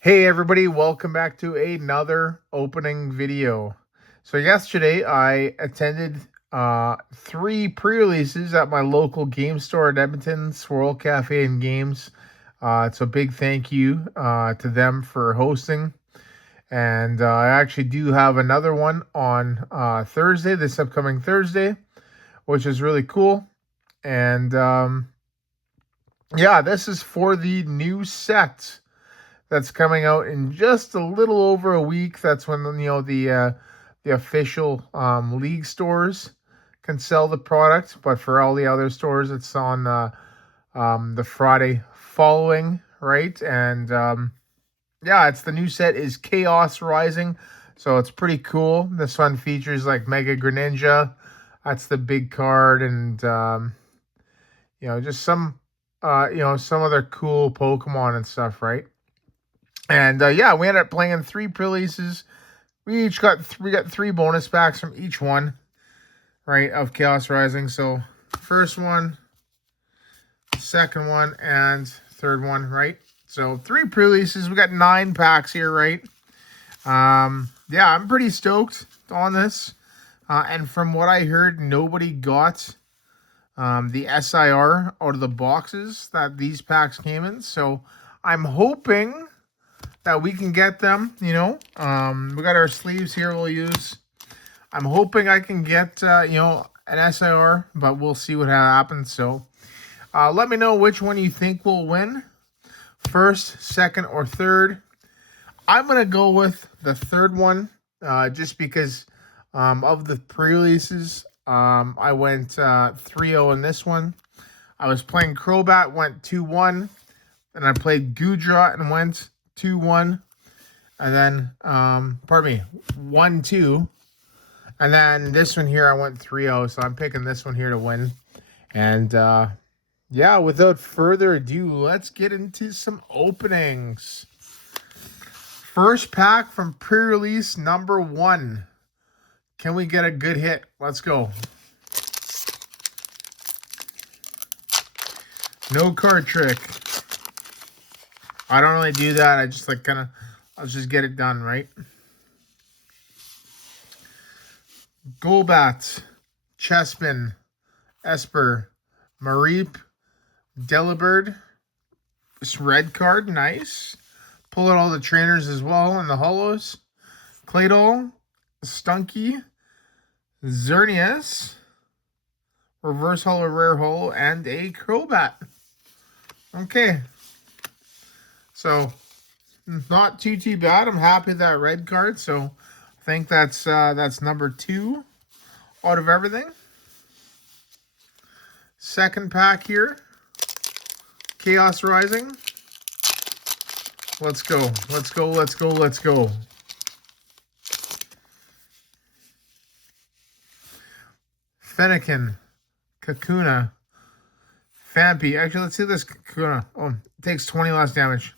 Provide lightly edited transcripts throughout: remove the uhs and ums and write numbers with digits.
Hey everybody, welcome back to another opening video. So yesterday I attended three pre-releases at my local game store in Edmonton, Swirl Cafe and Games. It's a big thank you to them for hosting. And I actually do have another one on Thursday, this upcoming Thursday, which is really cool. And yeah, this is for the new set that's coming out in just a little over a week. That's when the official league stores can sell the product, but for all the other stores, it's on the Friday following, right? And yeah, it's the new set is Chaos Rising, so it's pretty cool. This one features like Mega Greninja. That's the big card, and just some other cool Pokemon and stuff, right? And yeah, we ended up playing three releases. We got three bonus packs from each one, right, of Chaos Rising. So first one, second one, and third one, right? So three releases. We got 9 packs here, right? Yeah, I'm pretty stoked on this. And from what I heard, nobody got the SIR out of the boxes that these packs came in. So I'm hoping that we can get them, we got our sleeves here we'll use. I'm hoping I can get, an SIR, but we'll see what happens. So let me know which one you think will win. First, second, or third. I'm going to go with the third one, just because of the pre-releases. I went 3-0 in this one. I was playing Crobat, went 2-1. And I played Gudra and went 2-1, and then 1-2, and then this one here I went 3-0, so I'm picking this one here to win. And yeah, without further ado, let's get into some openings. First pack from pre-release number 1. Can we get a good hit? Let's go. No card trick. I don't really do that. I just let's just get it done, right? Golbat, Chespin, Esper, Mareep, Delibird. This red card, nice. Pull out all the trainers as well and the holos. Claydol, Stunky, Xerneas, Reverse Holo, Rare Holo, and a Crobat. Okay. So, not too bad. I'm happy with that red card. So, I think that's number 2 out of everything. Second pack here. Chaos Rising. Let's go. Let's go. Let's go. Let's go. Fennekin. Kakuna. Fampi. Actually, let's see this Kakuna. Oh, it takes 20 less damage.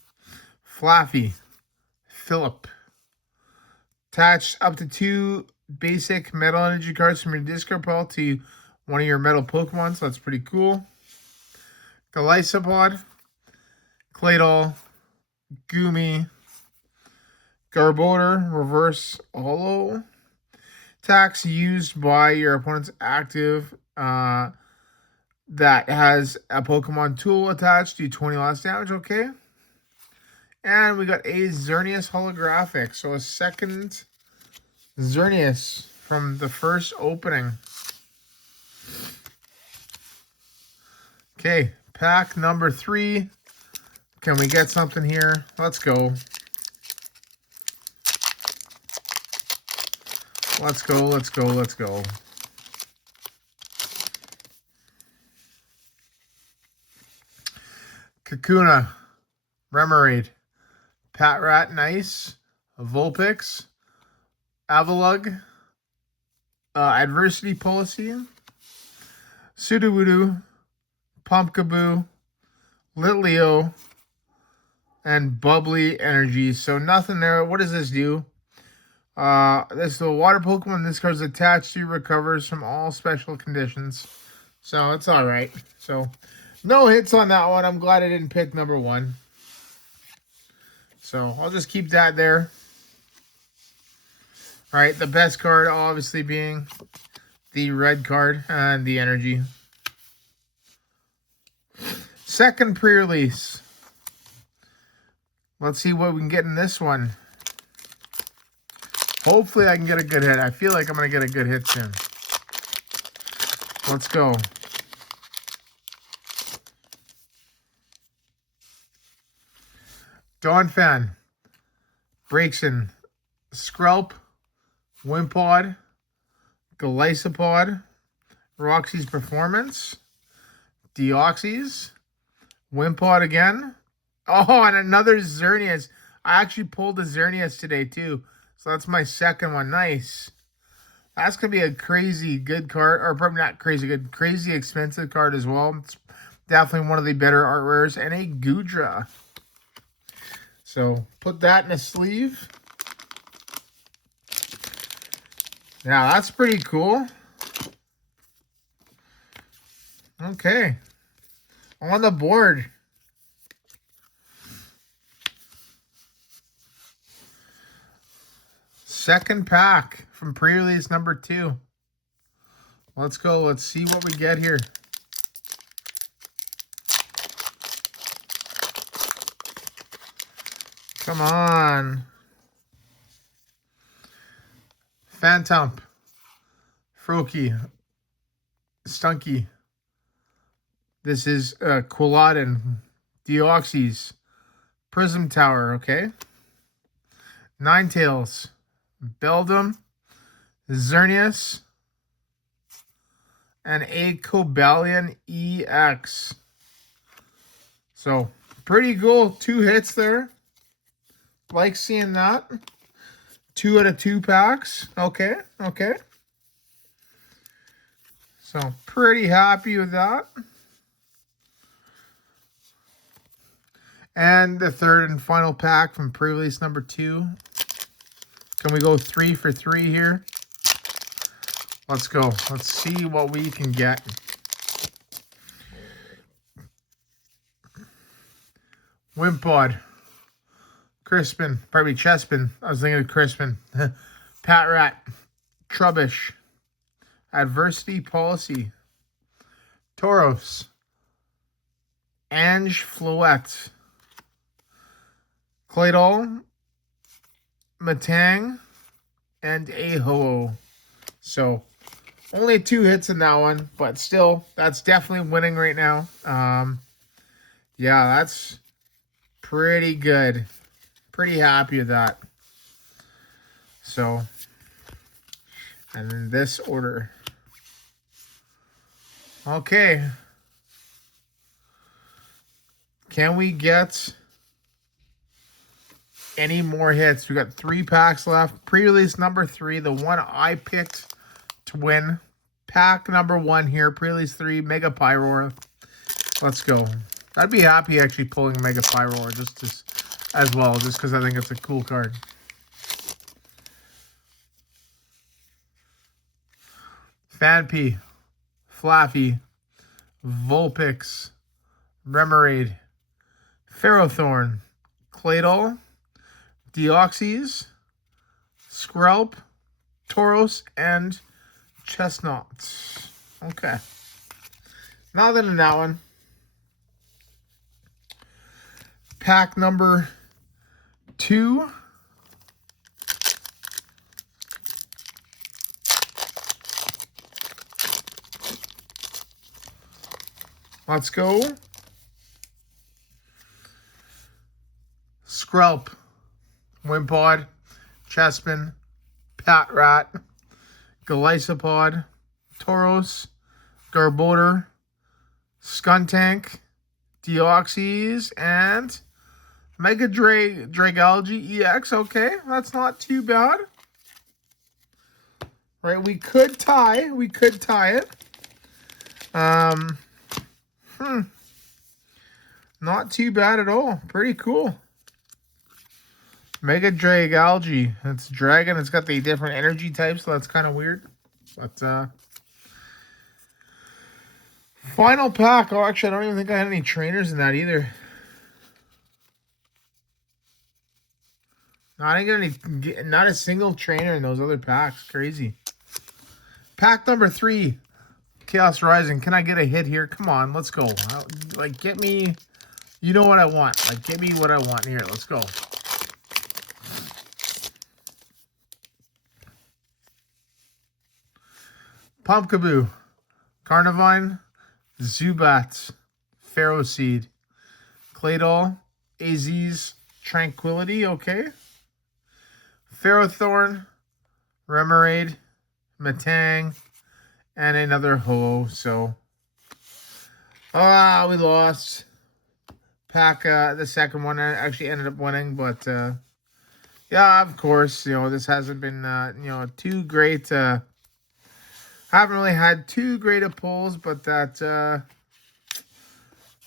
Flaffy, Phillip. Attach up to 2 basic metal energy cards from your discard pile to one of your metal Pokemon, so that's pretty cool. Golisopod, Claydol, Goomy, Garbodor, Reverse Holo. Attacks used by your opponent's active that has a Pokemon tool attached, do 20 less damage, okay. And we got a Xerneas holographic. So a second Xerneas from the first opening. Okay, pack number 3. Can we get something here? Let's go. Let's go, let's go, let's go. Kakuna, Remoraid, Patrat, nice. Vulpix, Avalugg, Adversity Policy, Sudowoodo, Pumpkaboo, Litleo, and Bubbly Energy. So nothing there. What does this do? This is the water Pokemon. This card's attached to recovers from all special conditions. So it's alright. So no hits on that one. I'm glad I didn't pick number 1. So I'll just keep that there. All right, the best card obviously being the red card and the energy. Second pre-release. Let's see what we can get in this one. Hopefully I can get a good hit. I feel like I'm going to get a good hit soon. Let's go. Dawn Fan, Braixen, Skrelp, Wimpod, Golisopod, Roxy's Performance, Deoxys, Wimpod again. Oh, and another Xerneas. I actually pulled the Xerneas today too. So that's my second one. Nice. That's going to be a crazy good card. Or probably not crazy good. Crazy expensive card as well. It's definitely one of the better art rares. And a Goodra. So put that in a sleeve. Yeah, that's pretty cool. Okay. On the board. Second pack from pre-release number 2. Let's go. Let's see what we get here. Come on. Phantom, Froakie, Stunky. This is Quilladin, Deoxys, Prism Tower, okay? Ninetales, Beldum, Xerneas, and a Cobalion EX. So, pretty cool. 2 hits there. Like seeing that. 2 out of 2 packs. Okay, okay. So, pretty happy with that. And the third and final pack from pre-release number 2. Can we go 3 for 3 here? Let's go. Let's see what we can get. Wimpod. Crispin. Probably Chespin. I was thinking of Crispin. Patrat. Trubbish. Adversity Policy. Tauros. Ange Floette. Claydol. Matang. And Aho. So, only 2 hits in that one, but still, that's definitely winning right now. Yeah, that's pretty good. Pretty happy with that. So, and in this order. Okay. Can we get any more hits? We got 3 packs left. Pre-release number 3, the one I picked to win. Pack number 1 here. Pre-release 3, Mega Pyroar. Let's go. I'd be happy actually pulling Mega Pyroar as well, just because I think it's a cool card. Phanpy, Flaffy, Vulpix, Remoraid, Ferrothorn, Claydol, Deoxys, Skrelp, Tauros, and Chestnut. Okay. Nothing in that one. Pack number 2. Let's go. Skrelp, Wimpod, Chespin, Patrat, Golisopod, Tauros, Garbodor, Skuntank, Deoxys, and Mega Dragalge EX. Okay, that's not too bad. Right, we could tie. We could tie it. Not too bad at all. Pretty cool. Mega Dragalge. It's dragon. It's got the different energy types, so that's kind of weird. But final pack. Oh, actually, I don't even think I had any trainers in that either. Not even not a single trainer in those other packs. Crazy. Pack number 3. Chaos Rising. Can I get a hit here? Come on, let's go. Like, get me... You know what I want. Like, give me what I want here. Let's go. Pumpkaboo. Carnivine. Zubat. Pharaoh Seed. Claydol. Aziz. Tranquility. Okay. Ferrothorn. Remoraid. Matang. And another Ho. So. We lost. Pack, the second one actually ended up winning, but yeah, of course, this hasn't been too great. Haven't really had too great of pulls, but that they're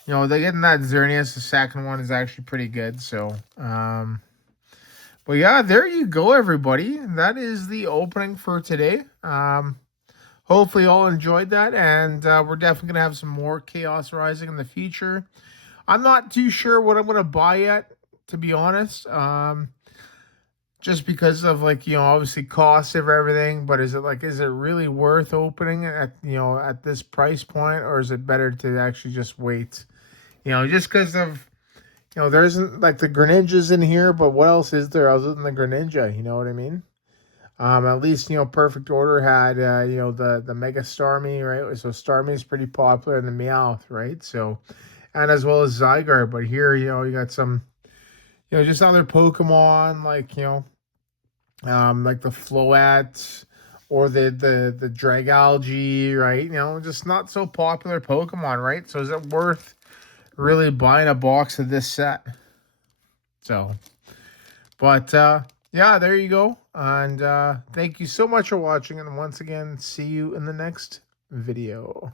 getting that Xerneas. The second one is actually pretty good. So but yeah, there you go, everybody. That is the opening for today. Hopefully you all enjoyed that, and we're definitely gonna have some more Chaos Rising in the future. I'm not too sure what I'm going to buy yet, to be honest. Just because of, like, obviously cost of everything. But is it really worth opening at, at this price point? Or is it better to actually just wait? Just because of, there isn't, like, the Greninja's in here. But what else is there other than the Greninja? You know what I mean? At least, Perfect Order had, the Mega Starmie, right? So Starmie is pretty popular in the Meowth, right? So... And as well as Zygarde. But here, you got some, just other Pokemon, like, like the Float or the Dragalge, right? Just not so popular Pokemon, right? So is it worth really buying a box of this set? So, but, yeah, there you go. And thank you so much for watching. And once again, see you in the next video.